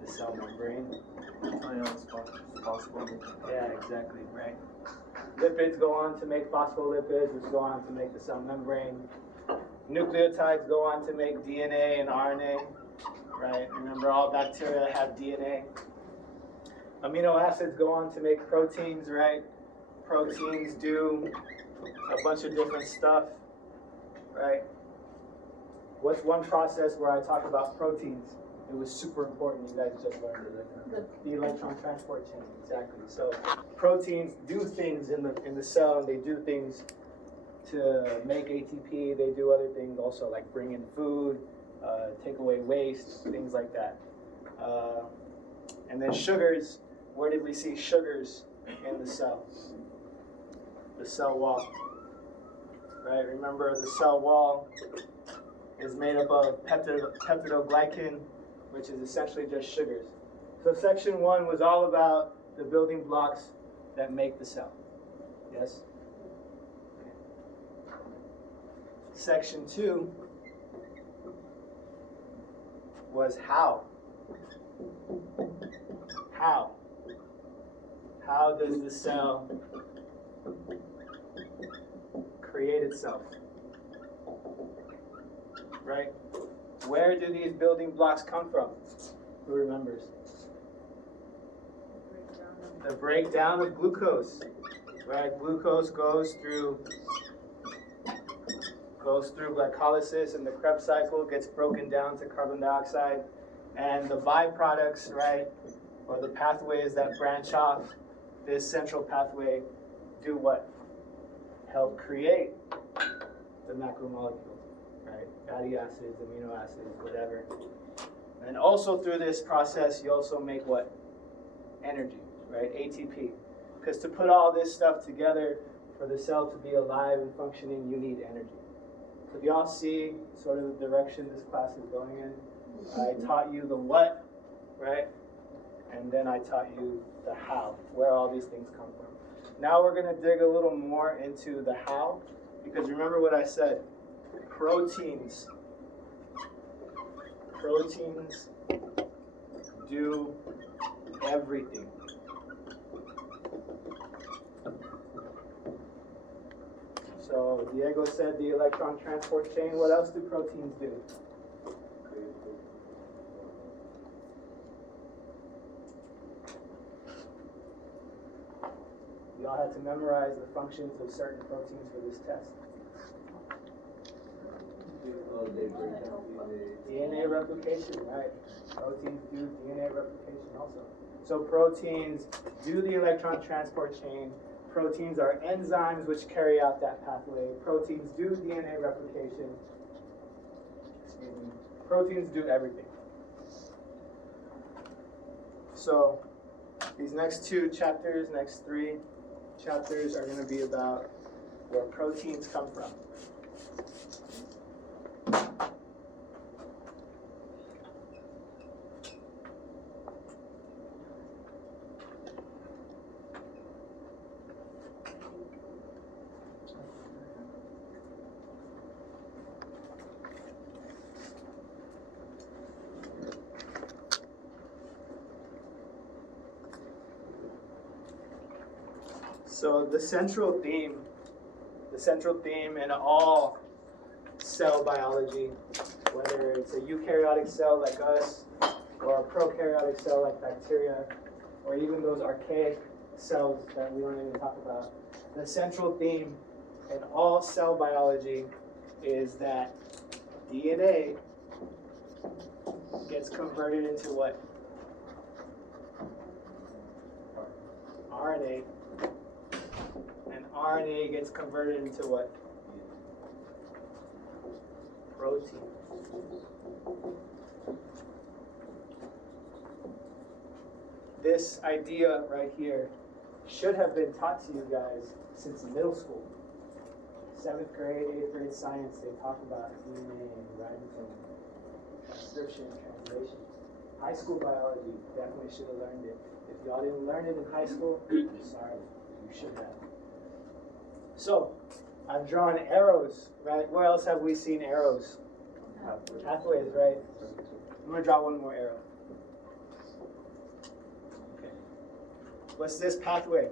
the cell membrane. Yeah, exactly, right. Lipids go on to make phospholipids, which go on to make the cell membrane. Nucleotides go on to make DNA and RNA, right? Remember, all bacteria have DNA. Amino acids go on to make proteins, right? Proteins do a bunch of different stuff, right? What's one process where I talk about proteins? It was super important. You guys just learned it. The electron transport chain, exactly. So proteins do things in the cell, and they do things to make ATP. They do other things also, like bring in food, take away waste, things like that. And then sugars. Where did we see sugars in the cell? The cell wall. Right? Remember, the cell wall is made up of peptidoglycan, which is essentially just sugars. So section 1 was all about the building blocks that make the cell. Yes? Okay. Section 2 was how. How? How does the cell create itself? Right? Where do these building blocks come from? Who remembers? The breakdown of glucose. Right? Glucose goes through glycolysis in the Krebs cycle, gets broken down to carbon dioxide, and the byproducts, right, or the pathways that branch off this central pathway do what? Help create the macromolecules, right? Fatty acids, amino acids, whatever. And also through this process, you also make what? Energy, right? ATP. Because to put all this stuff together, for the cell to be alive and functioning, you need energy. So do y'all see sort of the direction this class is going in? I taught you the what, right? And then I taught you the how, where all these things come from. Now we're going to dig a little more into the how, because remember what I said, proteins do everything. So Diego said the electron transport chain. What else do proteins do? Y'all had to memorize the functions of certain proteins for this test. DNA replication, right? Proteins do DNA replication also. So proteins do the electron transport chain. Proteins are enzymes which carry out that pathway. Proteins do DNA replication. Excuse me. Proteins do everything. So these next two chapters, next 3 chapters are going to be about where proteins come from. So the central theme in all cell biology, whether it's a eukaryotic cell like us, or a prokaryotic cell like bacteria, or even those archaic cells that we don't even talk about, the central theme in all cell biology is that DNA gets converted into what? RNA. And RNA gets converted into what? Protein. This idea right here should have been taught to you guys since middle school. 7th grade, 8th grade science, they talk about DNA and ribosome, transcription, translation. High school biology, definitely should have learned it. If y'all didn't learn it in high school, I'm sorry, you should have. So, I've drawn arrows, right? Where else have we seen arrows? Pathways, right? I'm going to draw one more arrow. What's this pathway?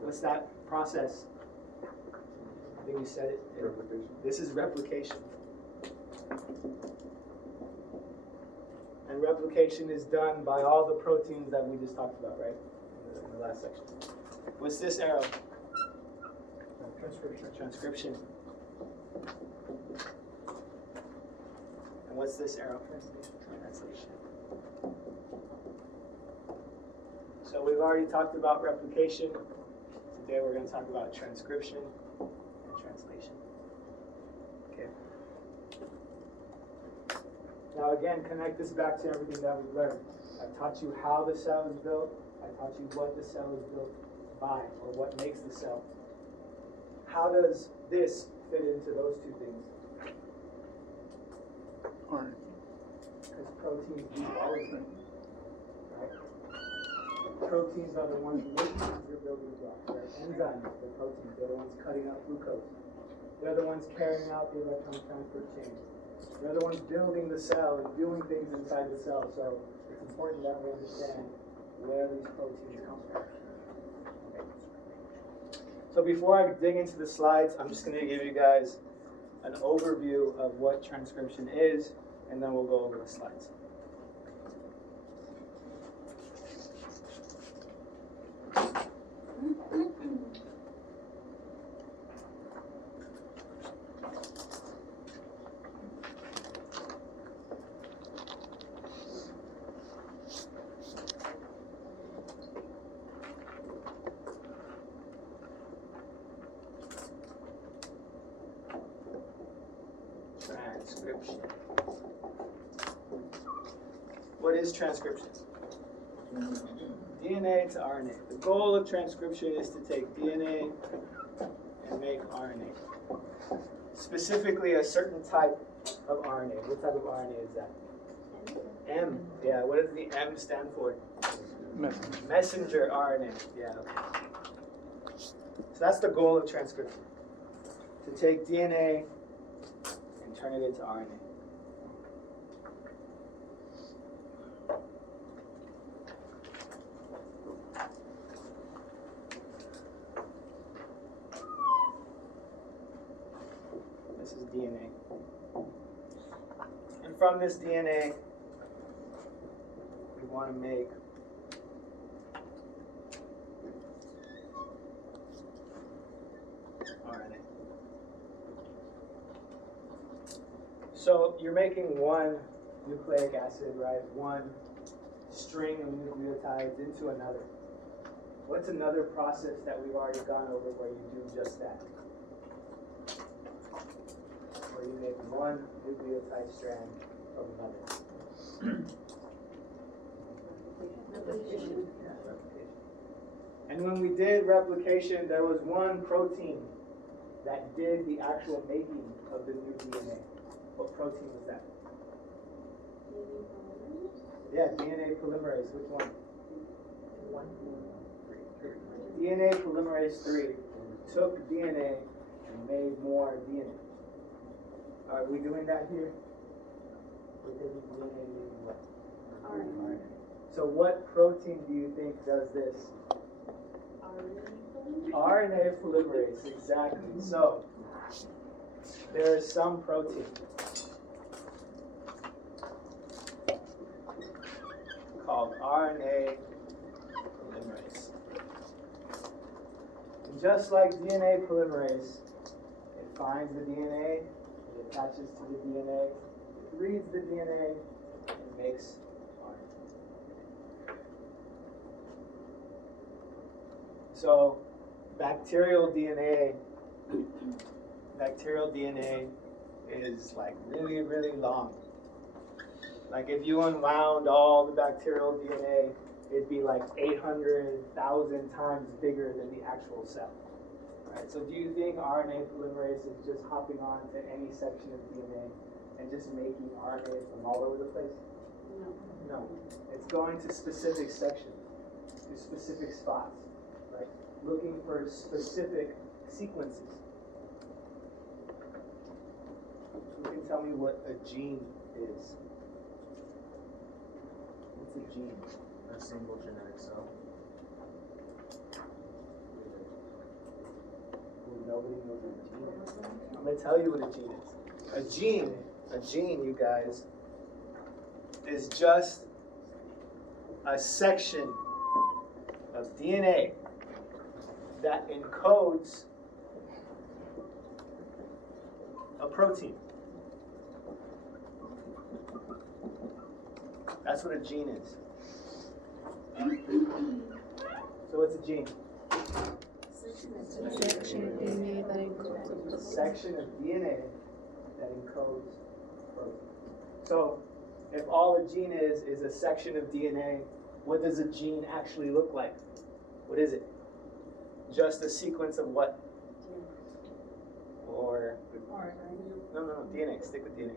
What's that process? I think you said it. Replication. This is replication. And replication is done by all the proteins that we just talked about, right? In the last section. What's this arrow? Transcription. Transcription. And what's this arrow? Translation. So we've already talked about replication. Today we're going to talk about transcription and translation. Okay. Now again, connect this back to everything that we've learned. I taught you how the cell is built. I taught you what the cell is built by, or what makes the cell. How does this fit into those two things? RNA. Because proteins do all of them, right? Proteins are the ones making your building blocks, right? Enzymes, the proteins, they're the ones cutting out glucose. They're the ones carrying out the electron transfer chain. They're the ones building the cell and doing things inside the cell. So it's important that we understand where these proteins come from. Okay. So before I dig into the slides, I'm just going to give you guys an overview of what transcription is, and then we'll go over the slides. Transcription. What is transcription? DNA to RNA. The goal of transcription is to take DNA and make RNA. Specifically, a certain type of RNA. What type of RNA is that? M. Yeah, what does the M stand for? Messenger. Messenger RNA. Yeah, okay. So that's the goal of transcription. To take DNA and turn it into RNA. This is DNA. And from this DNA, we want to make RNA. So you're making one nucleic acid, right? One string of nucleotides into another. What's another process that we've already gone over where you do just that? Where you make one nucleotide strand of another. Replication. Yeah, replication. And when we did replication, there was one protein that did the actual making of the new DNA. What protein was that? Yeah, DNA polymerase. Which one? DNA polymerase 3 took DNA and made more DNA. Are we doing that here? We're taking DNA and making what? RNA. So what protein do you think does this? RNA polymerase, exactly. So there is some protein called RNA polymerase. And just like DNA polymerase, it finds the DNA, it attaches to the DNA, it reads the DNA, and makes RNA. So bacterial DNA is like really, really long. Like if you unwound all the bacterial DNA, it'd be like 800,000 times bigger than the actual cell. Right? So do you think RNA polymerase is just hopping on to any section of DNA and just making RNA from all over the place? No. No. It's going to specific sections, to specific spots, right? Looking for specific sequences. Who can tell me what a gene is? What's a gene? A single genetic cell. Nobody knows what a gene is. I'm going to tell you what a gene is. A gene, you guys, is just a section of DNA that encodes a protein. That's what a gene is. So what's a gene? Section of DNA that encodes A section of DNA that encodes protein. So if all a gene is a section of DNA, what does a gene actually look like? What is it? Just a sequence of what? Or no, DNA. Stick with DNA.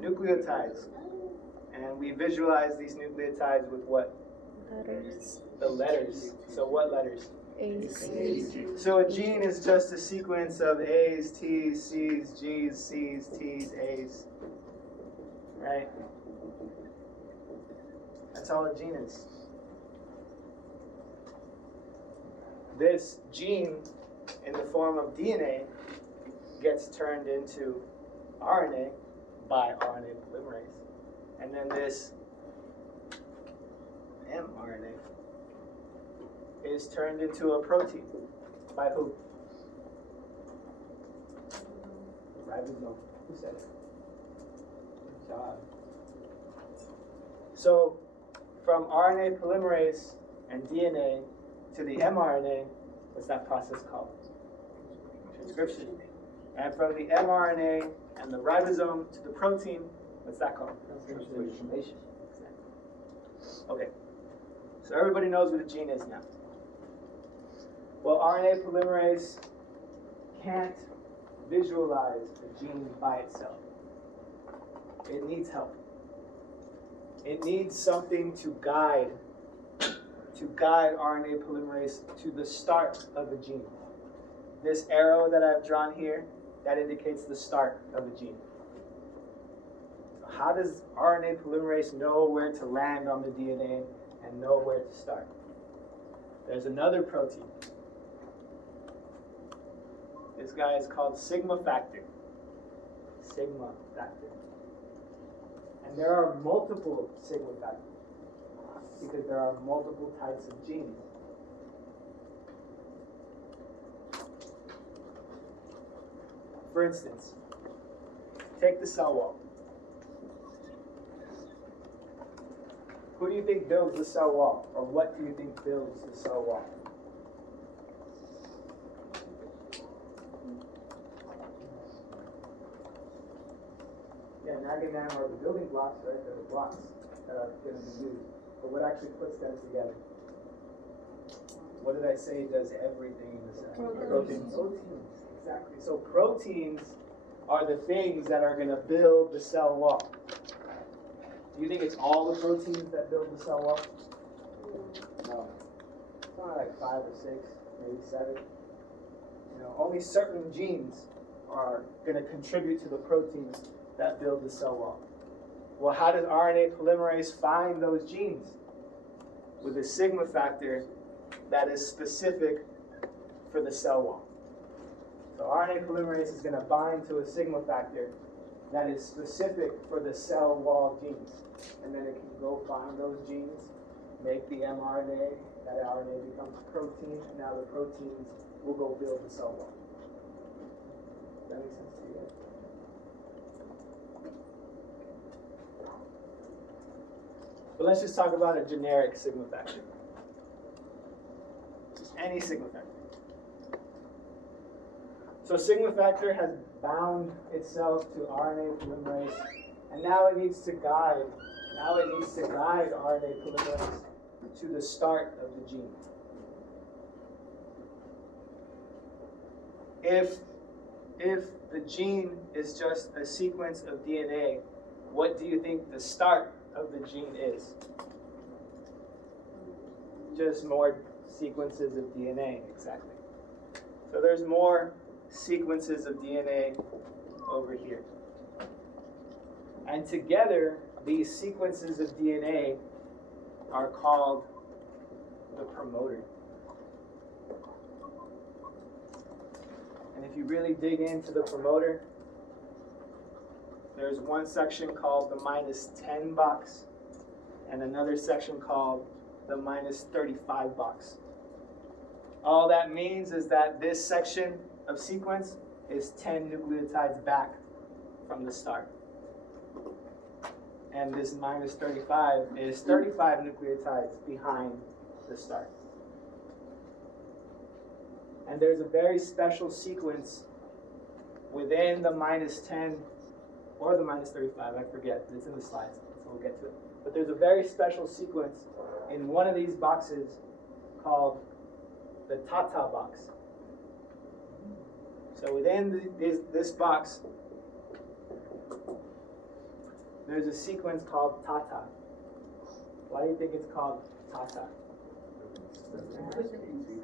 Nucleotides. And we visualize these nucleotides with what? letters. The letters. So what letters? A's. So a gene is just a sequence of A's, T's, C's, G's, C's, T's, A's. Right? That's all a gene is. This gene, in the form of DNA, gets turned into RNA by RNA polymerase. And then this mRNA is turned into a protein. By who? Ribosome. Who said it? Good job. So, from RNA polymerase and DNA to the mRNA, what's that process called? Transcription. And from the mRNA and the ribosome to the protein, what's that called? Translation. Okay. So everybody knows what a gene is now. Well, RNA polymerase can't visualize a gene by itself. It needs help. It needs something to guide RNA polymerase to the start of a gene. This arrow that I've drawn here, that indicates the start of a gene. So how does RNA polymerase know where to land on the DNA and know where to start? There's another protein. This guy is called sigma factor. Sigma factor. And there are multiple sigma factors because there are multiple types of genes. For instance, take the cell wall. Who do you think builds the cell wall? Or what do you think builds the cell wall? Yeah, Naganan are the building blocks, right? They're the blocks that are going to be used. But what actually puts them together? What did I say does everything in the cell? Proteins. Exactly. So proteins are the things that are going to build the cell wall. Do you think it's all the proteins that build the cell wall? No. It's only like 5 or 6, maybe 7. You know, only certain genes are going to contribute to the proteins that build the cell wall. Well, how does RNA polymerase find those genes? With a sigma factor that is specific for the cell wall. So RNA polymerase is going to bind to a sigma factor that is specific for the cell wall genes. And then it can go find those genes, make the mRNA, that RNA becomes a protein, and now the proteins will go build the cell wall. Does that make sense to you guys? But let's just talk about a generic sigma factor. Just any sigma factor. So sigma factor has bound itself to RNA polymerase, and now it needs to guide RNA polymerase to the start of the gene. If the gene is just a sequence of DNA, what do you think the start of the gene is? Just more sequences of DNA, exactly. So there's more sequences of DNA over here. And together, these sequences of DNA are called the promoter. And if you really dig into the promoter, there's one section called the -10 box and another section called the -35 box. All that means is that this section of sequence is 10 nucleotides back from the start. And this -35 is 35 nucleotides behind the start. And there's a very special sequence within the -10 or the -35, I forget, it's in the slides, so we'll get to it. But there's a very special sequence in one of these boxes called the Tata box. So within this box, there's a sequence called Tata. Why do you think it's called Tata?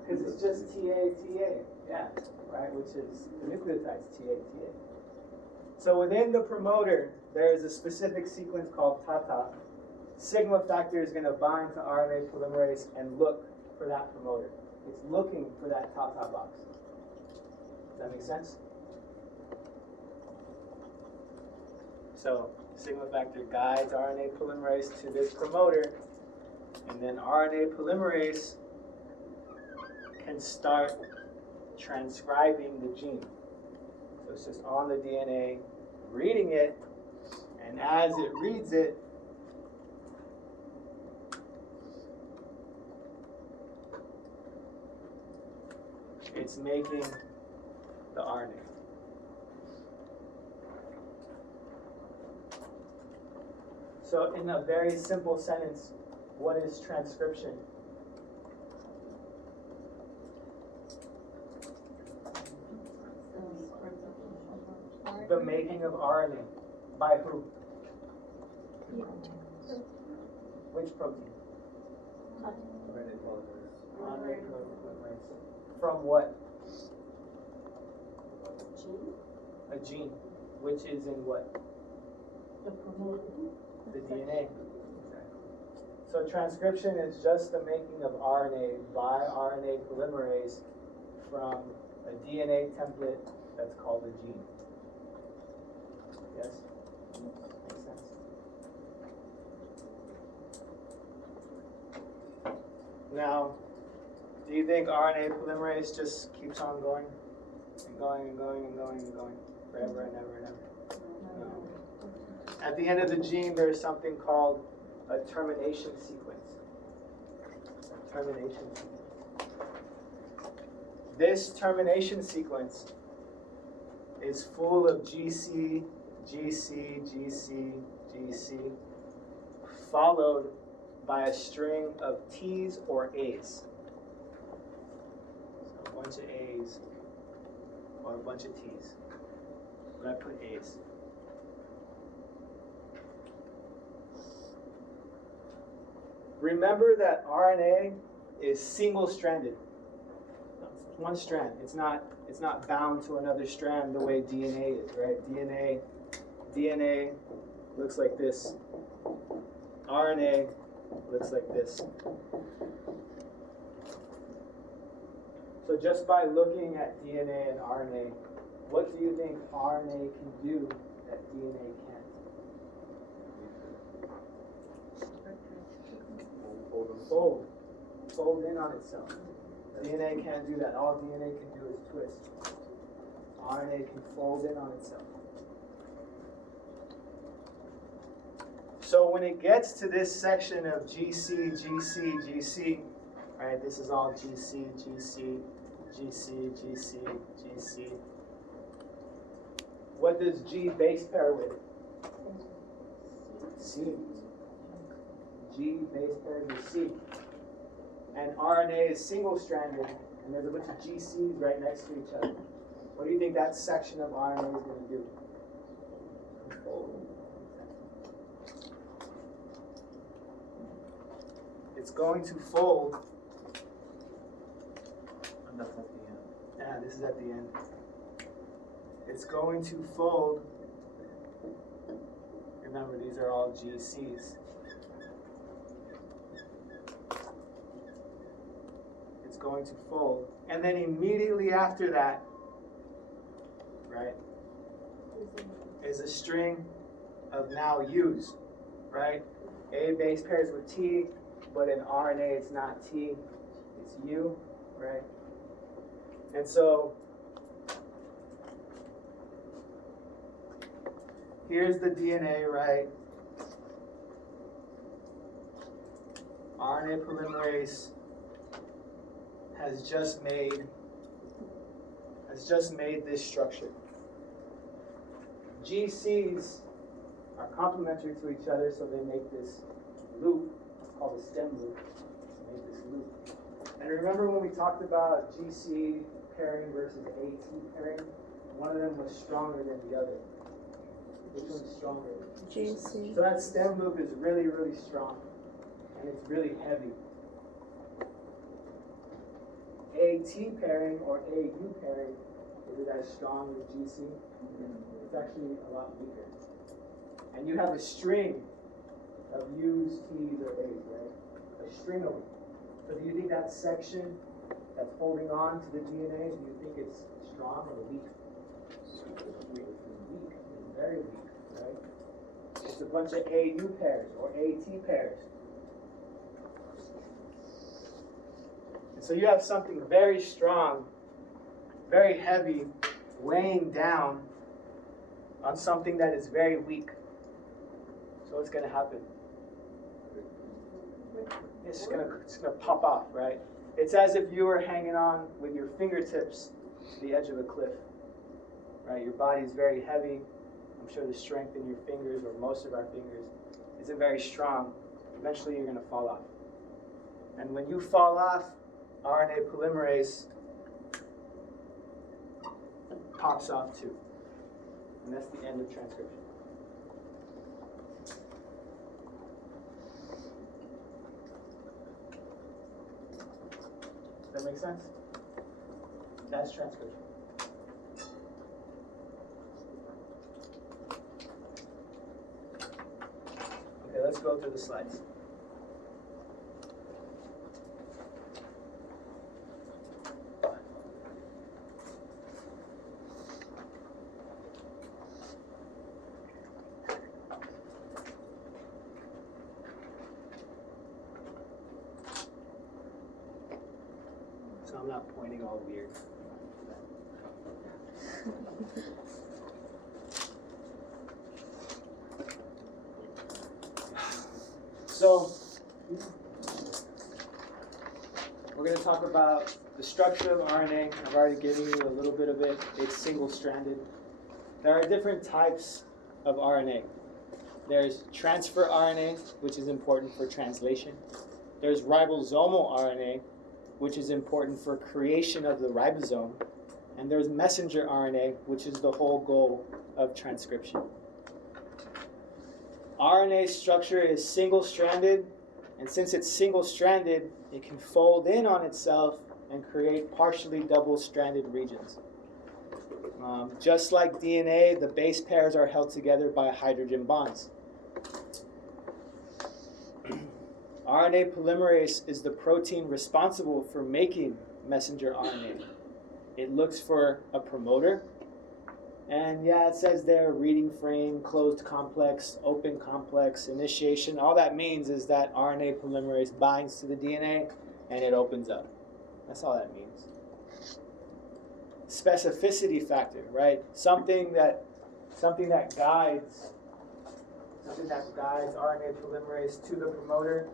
Because it's just TA, yeah, right, which is the nucleotides, TA. So within the promoter, there is a specific sequence called Tata. Sigma factor is going to bind to RNA polymerase and look for that promoter. It's looking for that Tata box. Does that make sense? So sigma factor guides RNA polymerase to this promoter, and then RNA polymerase can start transcribing the gene. So it's just on the DNA, reading it, and as it reads it, it's making the RNA. So in a very simple sentence, what is transcription? The making of RNA. By who? Which protein? RNA polymerase. From what? A gene. Which is in what? The DNA. So transcription is just the making of RNA by RNA polymerase from a DNA template that's called a gene. Yes? Makes sense. Now, do you think RNA polymerase just keeps on going and going and going and going and going forever and ever and ever? No. At the end of the gene, there's something called a termination sequence. A termination sequence. This termination sequence is full of GC, GC, GC, GC, followed by a string of T's or A's. So a bunch of A's or a bunch of T's. But I put A's. Remember that RNA is single-stranded. It's one strand. It's not bound to another strand the way DNA is, right? DNA looks like this. RNA looks like this. So just by looking at DNA and RNA, what do you think RNA can do that DNA can't? Fold in on itself. DNA can't do that. All DNA can do is twist. RNA can fold in on itself. So when it gets to this section of GC, GC, GC, right, this is all GC, GC, GC, GC, GC. What does G base pair with? C. G base pairs with C. And RNA is single-stranded, and there's a bunch of GCs right next to each other. What do you think that section of RNA is going to do? It's going to fold. And that's at the end. Yeah, this is at the end. It's going to fold. Remember, these are all GCs. Going to fold, and then immediately after that, right, is a string of now U's, right? A base pairs with T, but in RNA it's not T, it's U, right? And so here's the DNA, right? RNA polymerase has just made this structure. GCs are complementary to each other, so they make this loop. It's called a stem loop. They make this loop. And remember when we talked about GC pairing versus AT pairing? One of them was stronger than the other. Which one's stronger? GC. So that stem loop is really, really strong. And it's really heavy. AT pairing or AU pairing, is it as strong as GC? It's actually a lot weaker. And you have a string of U's, T's, or A's, right? A string of them. So do you think that section that's holding on to the DNA, do you think it's strong or weak? It's weak. It's very weak, right? It's a bunch of AU pairs or AT pairs. So you have something very strong, very heavy, weighing down on something that is very weak. So what's going to happen? It's gonna pop off, right? It's as if you were hanging on with your fingertips to the edge of a cliff, right? Your body is very heavy. I'm sure the strength in your fingers, or most of our fingers, isn't very strong. Eventually you're going to fall off. And when you fall off, RNA polymerase pops off too. And that's the end of transcription. Does that make sense? That's transcription. Okay, let's go through the slides. So I'm not pointing all weird. So we're going to talk about the structure of RNA. I've already given you a little bit of it. It's single-stranded. There are different types of RNA. There's transfer RNA, which is important for translation. There's ribosomal RNA, which is important for creation of the ribosome. And there's messenger RNA, which is the whole goal of transcription. RNA structure is single-stranded, and since it's single-stranded, it can fold in on itself and create partially double-stranded regions. Just like DNA, the base pairs are held together by hydrogen bonds. RNA polymerase is the protein responsible for making messenger RNA. It looks for a promoter. And yeah, it says there, reading frame, closed complex, open complex, initiation. All that means is that RNA polymerase binds to the DNA and it opens up. That's all that means. Specificity factor, right? Something that guides RNA polymerase to the promoter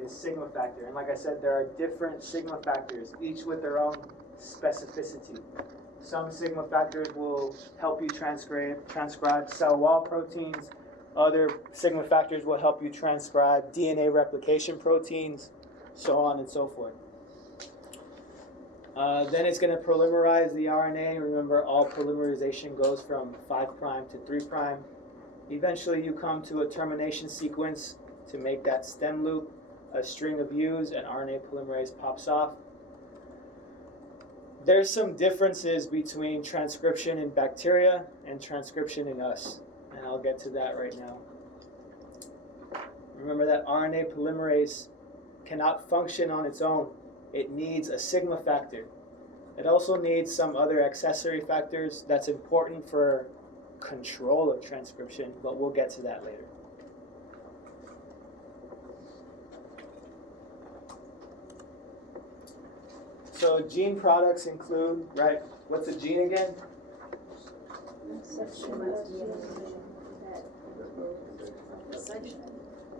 is sigma factor. And like I said, there are different sigma factors, each with their own specificity. Some sigma factors will help you transcribe cell wall proteins. Other sigma factors will help you transcribe DNA replication proteins, so on and so forth. Then it's going to polymerize the RNA. Remember, all polymerization goes from 5' to 3'. Eventually, you come to a termination sequence to make that stem loop, a string of U's, and RNA polymerase pops off. There's some differences between transcription in bacteria and transcription in us, and I'll get to that right now. Remember that RNA polymerase cannot function on its own. It needs a sigma factor. It also needs some other accessory factors that's important for control of transcription, but we'll get to that later. So gene products include, right, what's a gene again?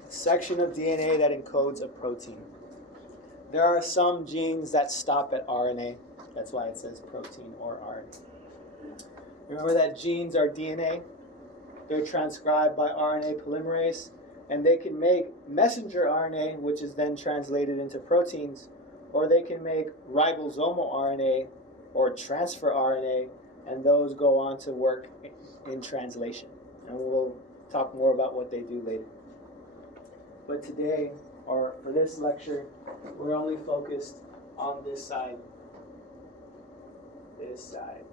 Section of DNA that encodes a protein. There are some genes that stop at RNA. That's why it says protein or RNA. Remember that genes are DNA. They're transcribed by RNA polymerase, and they can make messenger RNA, which is then translated into proteins, or they can make ribosomal RNA or transfer RNA, and those go on to work in translation. And we'll talk more about what they do later. But today, or for this lecture, we're only focused on this side. This side.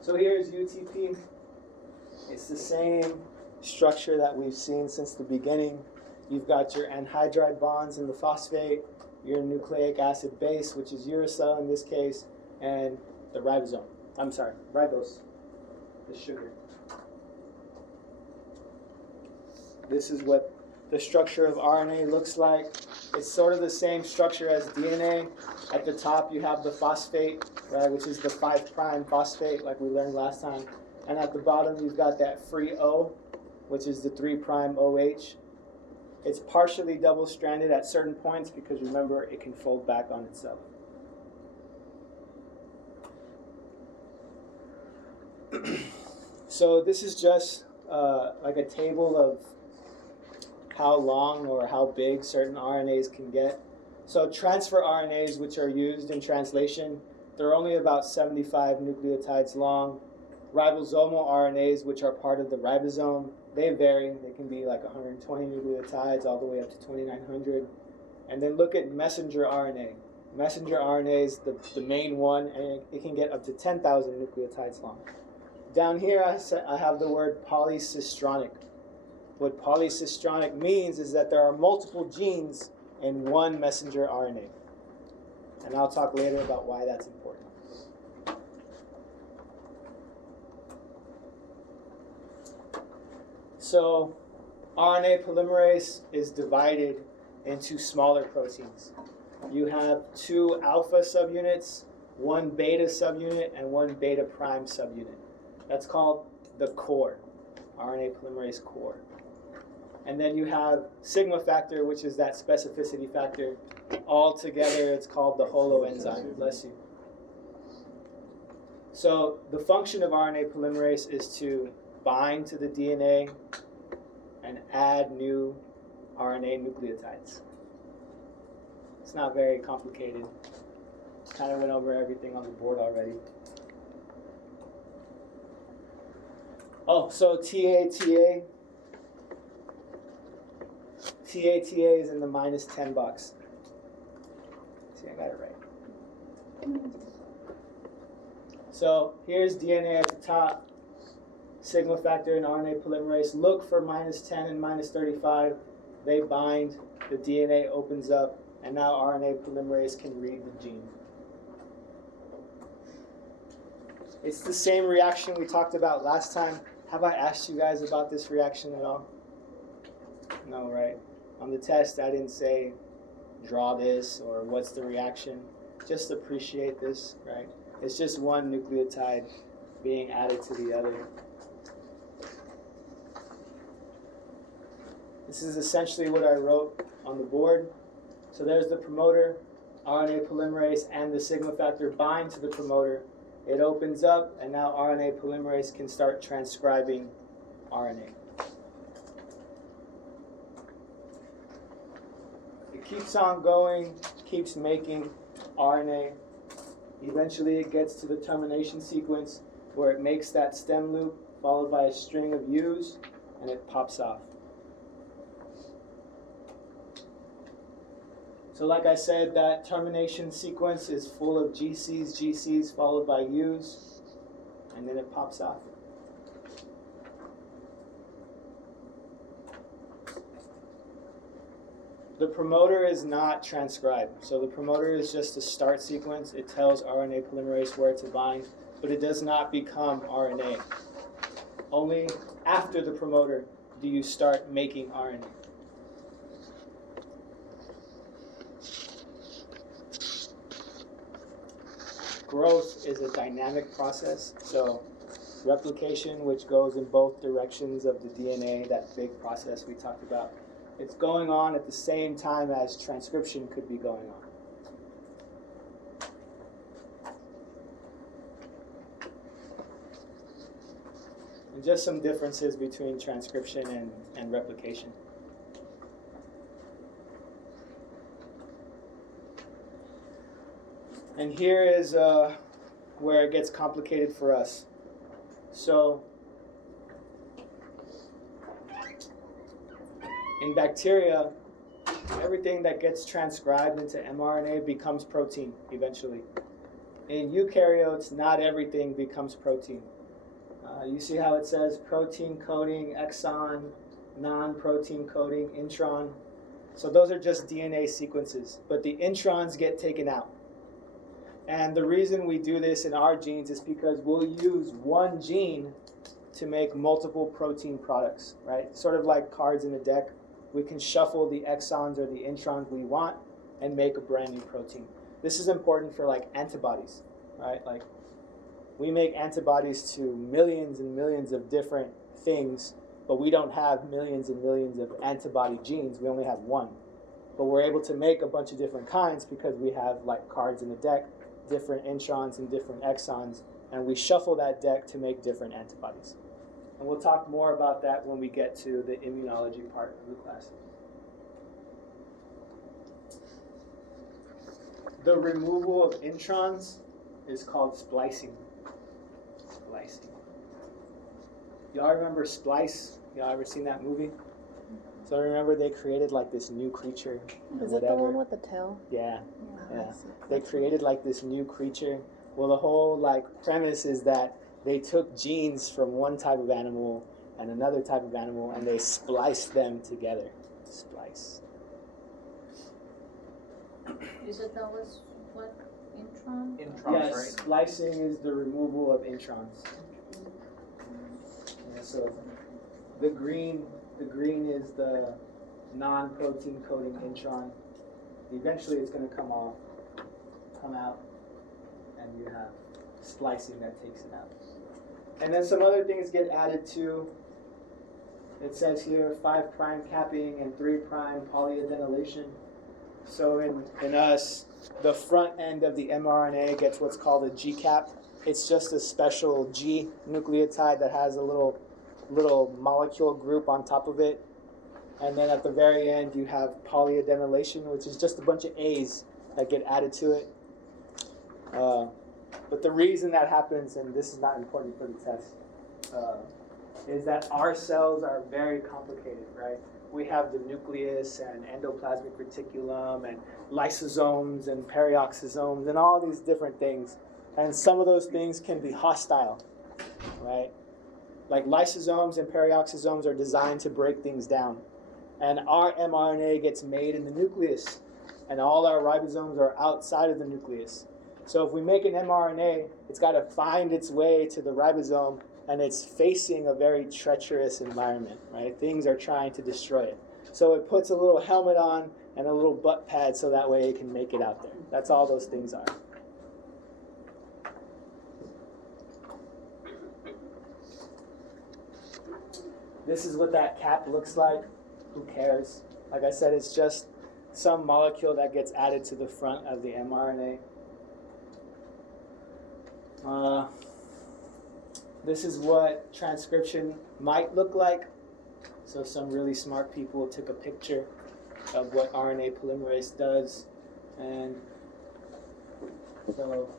So here's UTP. It's the same structure that we've seen since the beginning. You've got your anhydride bonds in the phosphate, your nucleic acid base, which is uracil in this case, and the ribosome. I'm sorry, ribose, the sugar. This is what the structure of RNA looks like. It's sort of the same structure as DNA. At the top you have the phosphate, right, which is the 5' phosphate like we learned last time. And at the bottom you've got that free O, which is the 3' OH. It's partially double-stranded at certain points because remember it can fold back on itself. So this is just like a table of how long or how big certain RNAs can get. So transfer RNAs, which are used in translation, they're only about 75 nucleotides long. Ribosomal RNAs, which are part of the ribosome, they vary. They can be like 120 nucleotides all the way up to 2,900. And then look at messenger RNA. Messenger RNA is the main one, and it can get up to 10,000 nucleotides long. Down here, I have the word polycistronic. What polycistronic means is that there are multiple genes in one messenger RNA. And I'll talk later about why that's important. So RNA polymerase is divided into smaller proteins. You have 2 alpha subunits, 1 beta subunit, and 1 beta prime subunit. That's called the core, RNA polymerase core. And then you have sigma factor, which is that specificity factor. All together, it's called the holoenzyme. Bless you. So the function of RNA polymerase is to bind to the DNA and add new RNA nucleotides. It's not very complicated. Kind of went over everything on the board already. Oh, so TATA. TATA is in the -10 box. See, I got it right. So here's DNA at the top. Sigma factor and RNA polymerase. Look for -10 and -35. They bind, the DNA opens up, and now RNA polymerase can read the gene. It's the same reaction we talked about last time. Have I asked you guys about this reaction at all? No, right? On the test, I didn't say draw this or what's the reaction. Just appreciate this, right? It's just one nucleotide being added to the other. This is essentially what I wrote on the board. So there's the promoter, RNA polymerase, and the sigma factor bind to the promoter. It opens up, and now RNA polymerase can start transcribing RNA. It keeps on going, keeps making RNA. Eventually it gets to the termination sequence where it makes that stem loop followed by a string of U's, and it pops off. So like I said, that termination sequence is full of GCs followed by U's, and then it pops off. The promoter is not transcribed. So the promoter is just a start sequence. It tells RNA polymerase where to bind, but it does not become RNA. Only after the promoter do you start making RNA. Growth is a dynamic process. So replication, which goes in both directions of the DNA, that big process we talked about, it's going on at the same time as transcription could be going on. And just some differences between transcription and replication. And here is where it gets complicated for us. So in bacteria, everything that gets transcribed into mRNA becomes protein eventually. In eukaryotes, not everything becomes protein. You see how it says protein coding exon, non-protein coding intron. So those are just DNA sequences, but the introns get taken out. And the reason we do this in our genes is because we'll use one gene to make multiple protein products, right? Sort of like cards in a deck. We can shuffle the exons or the introns we want and make a brand new protein. This is important for like antibodies, right? Like we make antibodies to millions and millions of different things, but we don't have millions and millions of antibody genes. We only have one. But we're able to make a bunch of different kinds because we have like cards in a deck, different introns and different exons, and we shuffle that deck to make different antibodies. And we'll talk more about that when we get to the immunology part of the class. The removal of introns is called splicing. Splicing. Y'all remember Splice? Y'all ever seen that movie? So remember they created like this new creature. Is it the one with the tail? Yeah. Yeah. I see. They created like this new creature. Well, the whole like premise is that they took genes from one type of animal and another type of animal and they spliced them together. Splice. You said that was what? Intron? Introns, Yes, right? splicing is the removal of introns. Yeah, so the green is the non-protein coding intron. Eventually it's going to come out, and you have splicing that takes it out. And then some other things get added too. It says here 5' capping and 3' polyadenylation. So in us, the front end of the mRNA gets what's called a G cap. It's just a special G nucleotide that has a little molecule group on top of it. And then at the very end, you have polyadenylation, which is just a bunch of A's that get added to it. But the reason that happens, and this is not important for the test, is that our cells are very complicated, right? We have the nucleus and endoplasmic reticulum and lysosomes and perioxysomes and all these different things. And some of those things can be hostile, right? Like lysosomes and perioxysomes are designed to break things down. And our mRNA gets made in the nucleus, and all our ribosomes are outside of the nucleus. So if we make an mRNA, it's got to find its way to the ribosome, and it's facing a very treacherous environment, right? Things are trying to destroy it. So it puts a little helmet on and a little butt pad so that way it can make it out there. That's all those things are. This is what that cap looks like. Who cares? Like I said, it's just some molecule that gets added to the front of the mRNA. This is what transcription might look like. So some really smart people took a picture of what RNA polymerase does. And so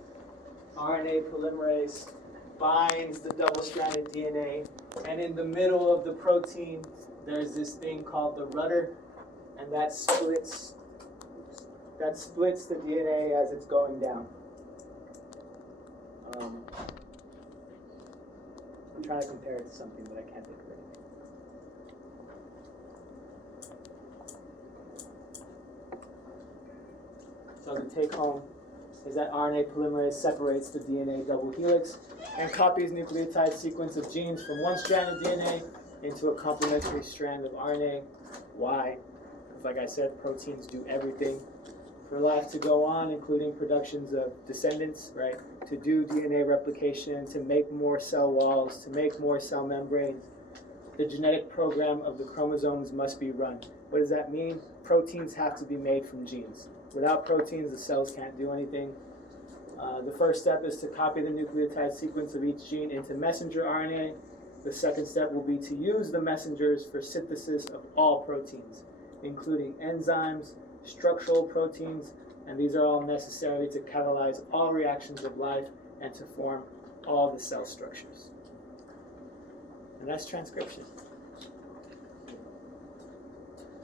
RNA polymerase binds the double-stranded DNA, and in the middle of the protein, there's this thing called the rudder, and that splits the DNA as it's going down. I'm trying to compare it to something, but I can't think of So the take home is that RNA polymerase separates the DNA double helix and copies nucleotide sequence of genes from one strand of DNA into a complementary strand of RNA. Why? Because like I said, proteins do everything for life to go on, including productions of descendants, right? To do DNA replication, to make more cell walls, to make more cell membranes. The genetic program of the chromosomes must be run. What does that mean? Proteins have to be made from genes. Without proteins, the cells can't do anything. The first step is to copy the nucleotide sequence of each gene into messenger RNA. The second step will be to use the messengers for synthesis of all proteins, including enzymes, structural proteins, and these are all necessary to catalyze all reactions of life and to form all the cell structures. And that's transcription.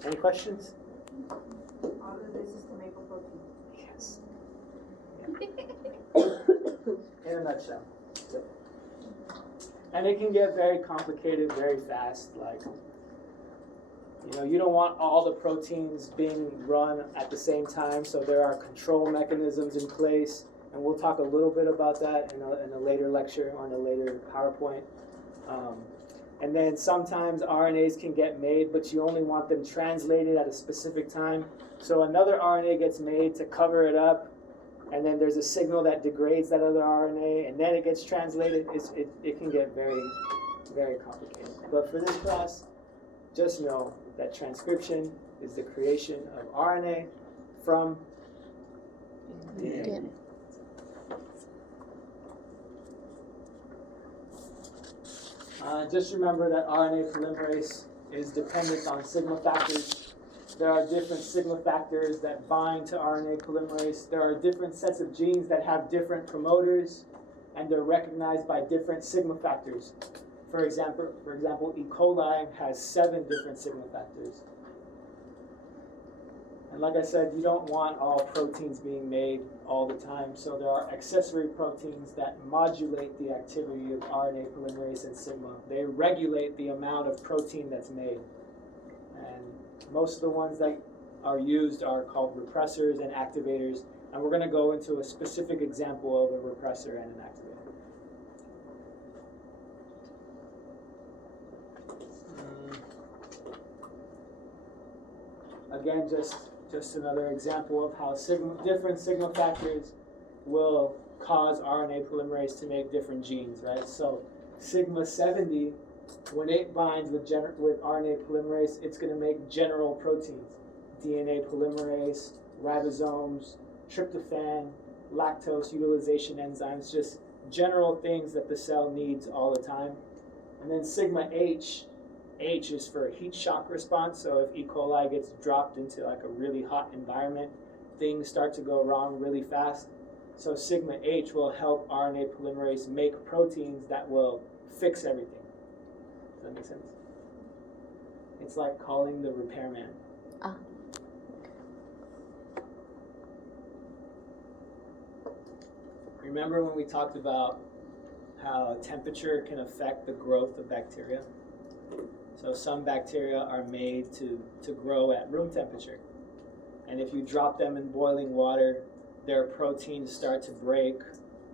Any questions? All of this is to make a protein. Yes. In a nutshell. Yep. And it can get very complicated very fast. Like, you don't want all the proteins being run at the same time, so there are control mechanisms in place, and we'll talk a little bit about that in a later lecture on a later PowerPoint. And then sometimes RNAs can get made, but you only want them translated at a specific time. So another RNA gets made to cover it up, and then there's a signal that degrades that other RNA, and then it gets translated. It can get very, very complicated. But for this class, just know that transcription is the creation of RNA from DNA. Just remember that RNA polymerase is dependent on sigma factors. There are different sigma factors that bind to RNA polymerase. There are different sets of genes that have different promoters, and they're recognized by different sigma factors. For example, E. coli has 7 different sigma factors. And like I said, you don't want all proteins being made all the time, so there are accessory proteins that modulate the activity of RNA polymerase and sigma. They regulate the amount of protein that's made. And most of the ones that are used are called repressors and activators, and we're going to go into a specific example of a repressor and an activator. Again, just another example of how different sigma factors will cause RNA polymerase to make different genes, right? So sigma 70, when it binds with RNA polymerase, it's going to make general proteins. DNA polymerase, ribosomes, tryptophan, lactose utilization enzymes, just general things that the cell needs all the time. And then sigma H is for heat shock response. So if E. coli gets dropped into like a really hot environment, things start to go wrong really fast. So sigma H will help RNA polymerase make proteins that will fix everything. Does that make sense? It's like calling the repairman. Remember when we talked about how temperature can affect the growth of bacteria? So some bacteria are made to grow at room temperature. And if you drop them in boiling water, their proteins start to break,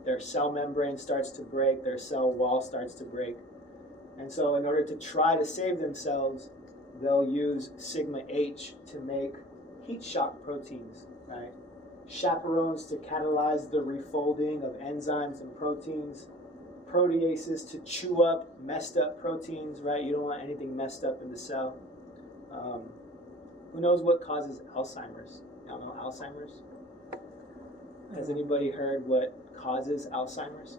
their cell membrane starts to break, their cell wall starts to break. And so in order to try to save themselves, they'll use sigma H to make heat shock proteins, right? Chaperones to catalyze the refolding of enzymes and proteins. Proteases to chew up messed up proteins, right? You don't want anything messed up in the cell. Who knows what causes Alzheimer's? Y'all know Alzheimer's? Has anybody heard what causes Alzheimer's?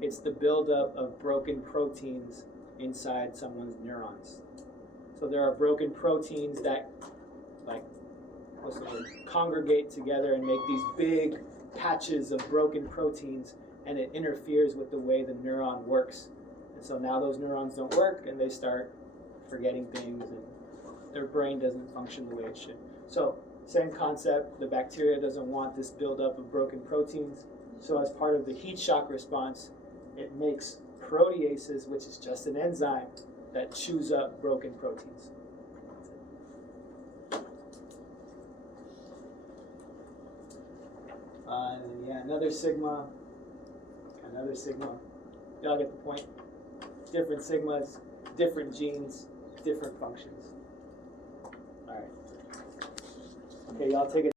It's the buildup of broken proteins inside someone's neurons. So there are broken proteins that, congregate together and make these big patches of broken proteins, and it interferes with the way the neuron works. And so now those neurons don't work, and they start forgetting things, and their brain doesn't function the way it should. So same concept, the bacteria doesn't want this buildup of broken proteins. So as part of the heat shock response, it makes proteases, which is just an enzyme that chews up broken proteins. And then, yeah, another sigma. Y'all get the point. Different sigmas, different genes, different functions. All right. Okay, y'all take it.